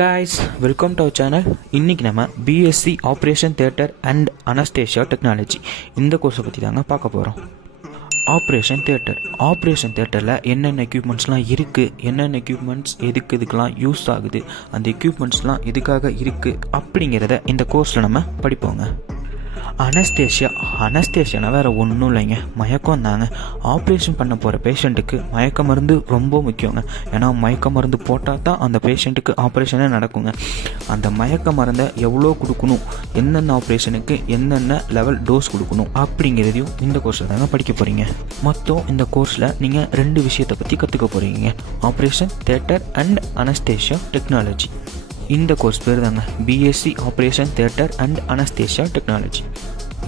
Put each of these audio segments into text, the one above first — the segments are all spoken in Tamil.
guys, welcome to our channel. இன்னைக்கு நம்ம BSc operation theatre and anaesthesia technology இந்த கோர்ஸை பற்றி தாங்க பார்க்க போகிறோம். ஆப்ரேஷன் தியேட்டரில் என்னென்ன எக்யூப்மெண்ட்ஸ்லாம் இருக்குது, என்னென்ன எக்யூப்மெண்ட்ஸ் எதுக்கெல்லாம் யூஸ் ஆகுது, அந்த எக்யூப்மெண்ட்ஸ்லாம் எதுக்காக இருக்குது அப்படிங்கிறத இந்த கோர்ஸில் நம்ம படிப்போங்க. அனஸ்தேஷியானா வேறு ஒன்றும் இல்லைங்க, மயக்கம் தாங்க. ஆப்ரேஷன் பண்ண போகிற பேஷண்ட்டுக்கு மயக்க மருந்து ரொம்ப முக்கியங்க. ஏன்னா மயக்க மருந்து போட்டால் தான் அந்த பேஷண்ட்டுக்கு ஆப்ரேஷனே நடக்குங்க. அந்த மயக்க மருந்தை எவ்வளோ கொடுக்கணும், என்னென்ன ஆப்ரேஷனுக்கு என்னென்ன லெவல் டோஸ் கொடுக்கணும் அப்படிங்கிறதையும் இந்த கோர்ஸில் தாங்க படிக்க போகிறீங்க. மொத்தம் இந்த கோர்ஸில் நீங்கள் 2 விஷயத்தை பற்றி கற்றுக்க போகிறீங்க, operation theatre and anaesthesia technology. இந்த கோர்ஸ் பேர் தாங்க BSc operation theatre and anaesthesia technology.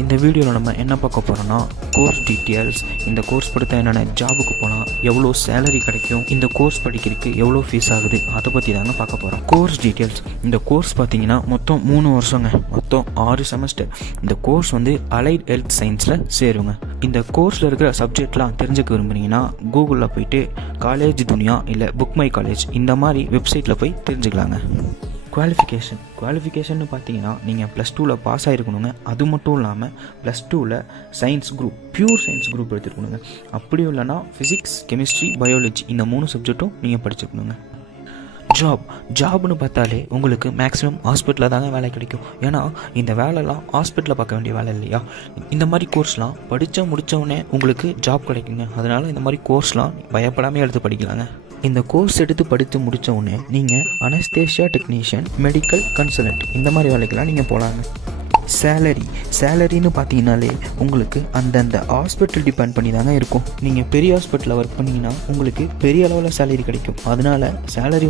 இந்த வீடியோவில் நம்ம என்ன பார்க்க போகிறோன்னா, கோர்ஸ் டீட்டெயில்ஸ், இந்த கோர்ஸ் படித்தா என்னென்ன ஜாபுக்கு போனால் எவ்வளோ சேலரி கிடைக்கும், இந்த கோர்ஸ் படிக்கிறதுக்கு எவ்வளோ ஃபீஸ் ஆகுது, அதை பற்றி தாங்க பார்க்க போகிறோம். Course details. இந்த கோர்ஸ் பார்த்தீங்கன்னா மொத்தம் 3 வருஷங்க, மொத்தம் 6 செமஸ்டர். இந்த கோர்ஸ் அலைட் ஹெல்த் சயின்ஸில் சேருங்க. இந்த கோர்ஸில் இருக்கிற சப்ஜெக்ட்லாம் தெரிஞ்சுக்க விரும்புனீங்கன்னா கூகுளில் போயிட்டு காலேஜ் துனியா இல்லை புக் மை காலேஜ் இந்த மாதிரி வெப்சைட்டில் போய் தெரிஞ்சுக்கலாங்க. குவாலிஃபிகேஷன் பார்த்தீங்கன்னா நீங்கள் +2 பாஸ் ஆகிருக்கணுங்க. அது மட்டும் இல்லாமல் +2 science group, pure science group எடுத்துருக்கணுங்க. அப்படியும் இல்லைனா ஃபிசிக்ஸ், கெமிஸ்ட்ரி, பயாலஜி இந்த 3 சப்ஜெக்ட்டும் நீங்கள் படிச்சிருக்கணுங்க. ஜாப்னு பார்த்தாலே உங்களுக்கு மேக்ஸிமம் ஹாஸ்பிட்டலில் தாங்க வேலை கிடைக்கும். ஏன்னா இந்த வேலைலாம் ஹாஸ்பிட்டலில் பார்க்க வேண்டிய வேலை இல்லையா. இந்த மாதிரி கோர்ஸ்லாம் முடித்தவுடனே உங்களுக்கு ஜாப் கிடைக்குங்க. அதனால் இந்த மாதிரி கோர்ஸ்லாம் பயப்படாமல் எடுத்து படிக்கலாங்க. இந்த கோர்ஸ் எடுத்து படித்து முடித்த உடனே நீங்கள் அனஸ்தேசியா டெக்னீஷியன், மெடிக்கல் கன்சல்டன்ட் இந்த மாதிரி வேலைக்கெல்லாம் நீங்கள் போகலாங்க. சேலரின்னு பார்த்தீங்கன்னாலே உங்களுக்கு அந்தந்த ஹாஸ்பிட்டல் டிபெண்ட் பண்ணி தாங்க இருக்கும். நீங்கள் பெரிய ஹாஸ்பிட்டலில் ஒர்க் பண்ணிங்கன்னா உங்களுக்கு பெரிய அளவில் சேலரி கிடைக்கும். அதனால் சேலரி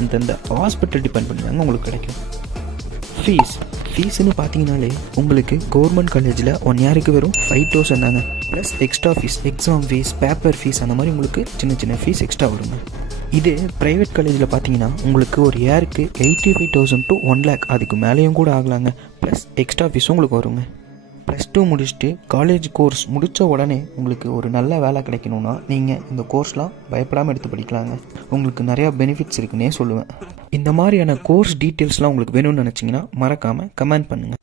அந்தந்த ஹாஸ்பிட்டல் டிபெண்ட் பண்ணி தாங்க உங்களுக்கு கிடைக்கும். ஃபீஸ்ன்னு பார்த்தீங்கன்னாலே உங்களுக்கு கவர்மெண்ட் காலேஜில் 1 இயருக்கு வெறும் 5,000 தாங்க. Plus extra fees, exam fees, paper fees அந்த மாதிரி உங்களுக்கு சின்ன ஃபீஸ் எக்ஸ்ட்ரா வருங்க. இதே ப்ரைவேட் காலேஜில் பார்த்தீங்கன்னா உங்களுக்கு ஒரு இயருக்கு 85,000 to 1 lakh, அதுக்கு மேலேயும் கூட ஆகலாங்க. ப்ளஸ் எக்ஸ்ட்ரா ஃபீஸும் உங்களுக்கு வருங்க. +2 முடிச்சுட்டு காலேஜ் கோர்ஸ் முடித்த உடனே உங்களுக்கு ஒரு நல்ல வேலை கிடைக்கணும்னா நீங்கள் இந்த கோர்ஸ்லாம் பயப்படாமல் எடுத்து படிக்கலாங்க. உங்களுக்கு நிறையா பெனிஃபிட்ஸ் இருக்குன்னே சொல்லுவேன். இந்த மாதிரியான கோர்ஸ் டீட்டெயில்ஸ்லாம் உங்களுக்கு வேணும்னு நினச்சிங்கன்னா மறக்காமல் கமெண்ட் பண்ணுங்கள்.